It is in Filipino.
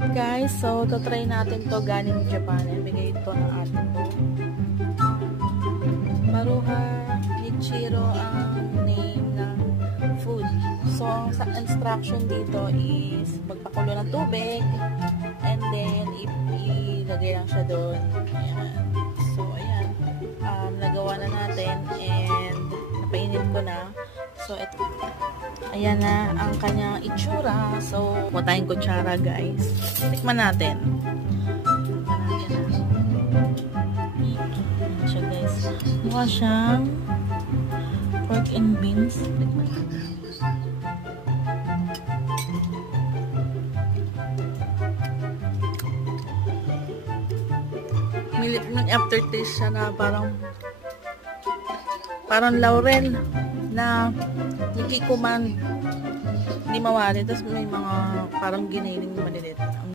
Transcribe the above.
Guys, so try natin to galing Japan. Ibigay ito ng ate ko. Maruha Nichiro ang name ng food. So, ang instruction dito is magpakulo ng tubig and then ilagay lang siya doon. Ayan. So, ayan. Nagawa na natin and napainit ko na. So, ito. Ayan na ang kanyang itsura. So, kuha tayong kutsara, guys. Tikman natin. Ayan siya, guys. Mukha siyang pork and beans. Tikman natin. May aftertaste siya na parang laurel na nakikuman, hindi mawari. Tapos may mga parang giniling maliliit.